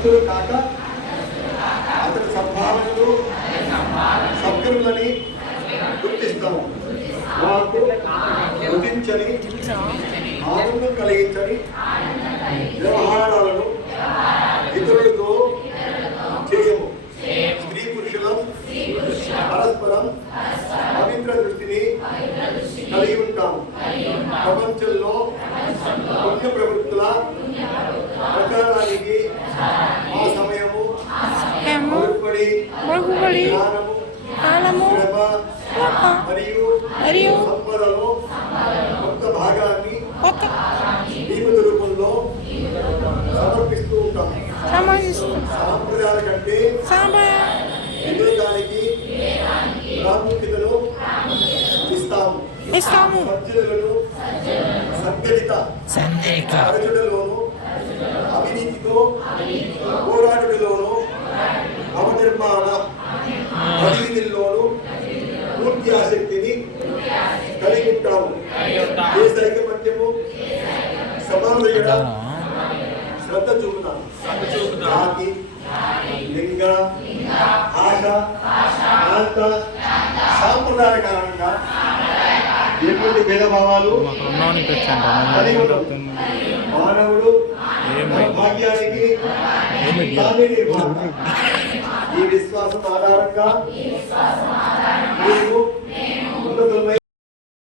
మతస్థులు కాక అతని సంభావనలు సత్కరులని గుర్తిస్తాము. మాకు వృతించని ఆనందం కలిగించని వ్యవహారాలను ఇతరులతో చేయము. స్త్రీ పురుషులం పరస్పరం పవిత్ర దృష్టిని కలిగి ఉంటాము. ప్రపంచంలో పుణ్య ప్రవృత్తుల ప్రచారానికి మా సమయము మరుగుపడి జ్ఞానము శ్రమ మరియు సంపదలో కొంత భాగాన్ని నియమిత రూపంలో సమర్పిస్తూ ఉంటాము. సాంప్రదాయాల కంటే వివేకానికి ప్రాముఖ్యతను ఇస్తాము. సజ్జనులను సంఘటిత అరచుటలోను అవినీతితో పోరాటంలోను అవనిర్మాణ అభివృద్ధిలోను పూర్తి ఆసక్తిని కలిగి ఉంటాము. దేశ ఐకమత్యము సమానత శ్రద్ధ చూపుతాము. జాతి లింగ భాష ప్రాంత సాంప్రదాయ కారణంగా ఎటువంటి భేదభావాలు మానవుడు భాగ్యానికి ఈ విశ్వాసం ఆధారంగా మేము ఉన్నతులమై